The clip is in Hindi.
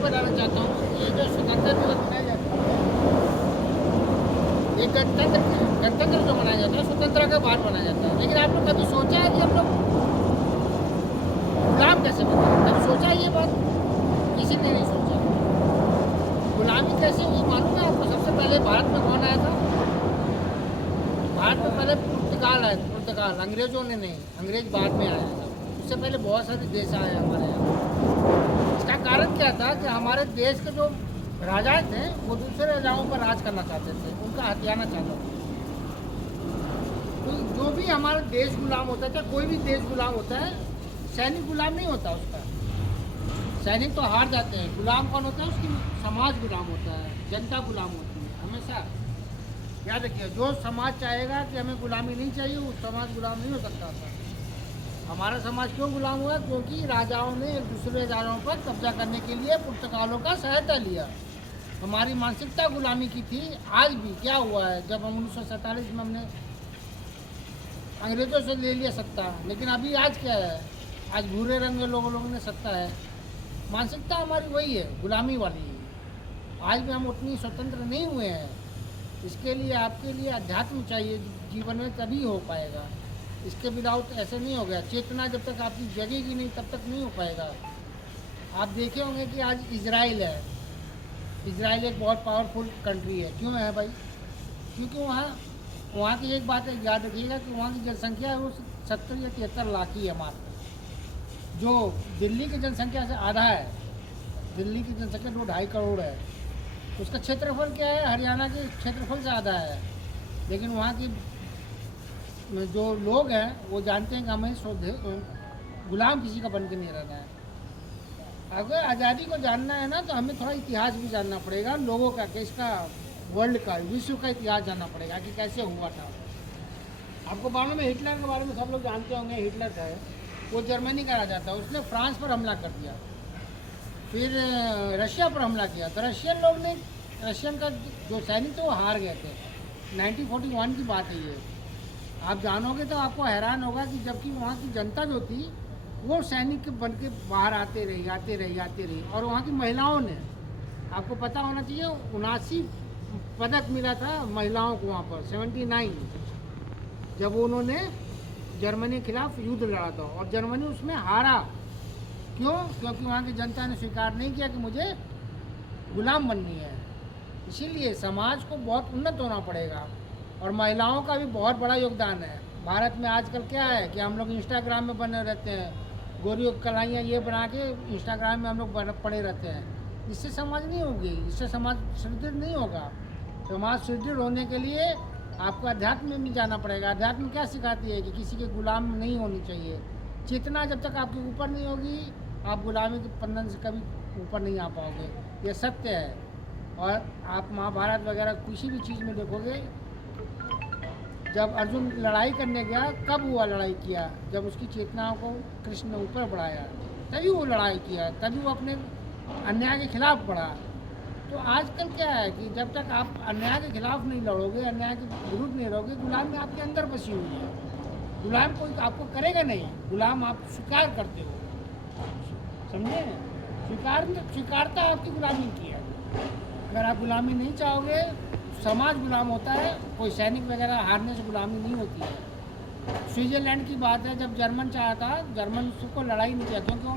बताना चाहता हूँ, ये जो स्वतंत्रता दिवस मनाया जाता है, ये गणतंत्र जो मनाया जाता है स्वतंत्रता के बाद मनाया जाता है। लेकिन आप लोग कभी सोचा है कि हम लोग गुलाम कैसे बने? कभी सोचा है ये बात? किसी ने नहीं सोचा। गुलामी कैसे हुई मालूम है आपको? सबसे पहले भारत में कौन आया था? भारत में पहले पुर्तगाल आया, पुर्तगाल, अंग्रेजों ने नहीं, अंग्रेज बाद में आया था। उससे पहले बहुत सारे देश आए हमारे यहाँ। इसका कारण क्या था कि हमारे देश के जो राजाएं थे वो दूसरे राजाओं पर राज करना चाहते थे, उनका हथियाना चाहते थे। तो जो भी हमारा देश गुलाम होता है, कोई भी देश गुलाम होता है, सैनिक गुलाम नहीं होता उसका। सैनिक तो हार जाते हैं। गुलाम कौन होता है? उसकी समाज गुलाम होता है, जनता गुलाम होती है। हमेशा याद रखिए, जो समाज चाहेगा कि हमें गुलामी नहीं चाहिए, वो समाज गुलाम नहीं हो सकता था। हमारा समाज क्यों गुलाम हुआ? क्योंकि राजाओं ने एक दूसरे राजाओं पर कब्जा करने के लिए पुर्तगालों का सहायता लिया। हमारी मानसिकता गुलामी की थी। आज भी क्या हुआ है, जब हम 1947 में हमने अंग्रेज़ों से ले लिया सत्ता, लेकिन अभी आज क्या है? आज भूरे रंग के लोगों ने सत्ता है। मानसिकता हमारी वही है, गुलामी वाली है। आज भी हम उतनी स्वतंत्र नहीं हुए हैं। इसके लिए आपके लिए अध्यात्म चाहिए जीवन में, तभी हो पाएगा। इसके विदाउट ऐसे नहीं हो गया। चेतना जब तक आपकी जगेगी नहीं तब तक नहीं हो पाएगा। आप देखे होंगे कि आज इजराइल है। इजराइल एक बहुत पावरफुल कंट्री है। क्यों है भाई? क्योंकि वहाँ की एक बात है, याद रखिएगा कि वहाँ की जनसंख्या है वो 70 या 73 लाख ही है मात्र, जो दिल्ली की जनसंख्या से आधा है। दिल्ली की जनसंख्या 2-2.5 करोड़ है। उसका क्षेत्रफल क्या है? हरियाणा के क्षेत्रफल से आधा है। लेकिन वहाँ की जो लोग हैं वो जानते हैं कि हमें गुलाम किसी का बन के नहीं रहना है। अगर आज़ादी को जानना है ना, तो हमें थोड़ा इतिहास भी जानना पड़ेगा लोगों का, कि इसका वर्ल्ड का, विश्व का इतिहास जानना पड़ेगा कि कैसे हुआ था। आपको मालूम है हिटलर के बारे में सब लोग जानते होंगे। हिटलर था, वो जर्मनी का राजा था। उसने फ्रांस पर हमला कर दिया, फिर रशिया पर हमला किया। तो रशियन का जो सैनिक थे वो हार गए थे। 1941 की बात है ये। आप जानोगे तो आपको हैरान होगा कि जबकि वहाँ की जनता जो थी वो सैनिक बन के बाहर आते रही। और वहाँ की महिलाओं ने, आपको पता होना चाहिए, 79 पदक मिला था महिलाओं को वहाँ पर, 79, जब उन्होंने जर्मनी के खिलाफ युद्ध लड़ा था। और जर्मनी उसमें हारा। क्यों? क्योंकि वहाँ की जनता ने स्वीकार नहीं किया कि मुझे गुलाम बननी है। इसीलिए समाज को बहुत उन्नत होना पड़ेगा। और महिलाओं का भी बहुत बड़ा योगदान है। भारत में आजकल क्या है कि हम लोग इंस्टाग्राम में बने रहते हैं, गोरी कलाइयाँ ये बना के इंस्टाग्राम में हम लोग पड़े रहते हैं। इससे समाज नहीं होगी, इससे समाज सुदृढ़ नहीं होगा। समाज सुदृढ़ होने के लिए आपको अध्यात्म में भी जाना पड़ेगा। अध्यात्म क्या सिखाती है? कि किसी के गुलाम नहीं होनी चाहिए। चेतना जब तक आपके ऊपर नहीं होगी, आप गुलामी के बंधन से कभी ऊपर नहीं आ पाओगे। ये सत्य है। और आप महाभारत वगैरह किसी भी चीज़ में देखोगे, जब अर्जुन लड़ाई करने गया, कब हुआ लड़ाई किया? जब उसकी चेतनाओं को कृष्ण ने ऊपर बढ़ाया, तभी वो लड़ाई किया, तभी वो अपने अन्याय के खिलाफ बढ़ा। तो आजकल क्या है कि जब तक आप अन्याय के खिलाफ नहीं लड़ोगे, अन्याय के विरुद्ध नहीं रहोगे, गुलामी आपके अंदर बसी हुई है। गुलाम कोई आपको करेगा नहीं, गुलाम आप स्वीकार करते हो। समझे? स्वीकारता आपकी गुलामी की है। अगर आप गुलामी नहीं चाहोगे, समाज गुलाम होता है। कोई सैनिक वगैरह हारने से गुलामी नहीं होती है। स्विट्ज़रलैंड की बात है, जब जर्मन चाहा था, जर्मन को लड़ाई नहीं किया, क्योंकि वो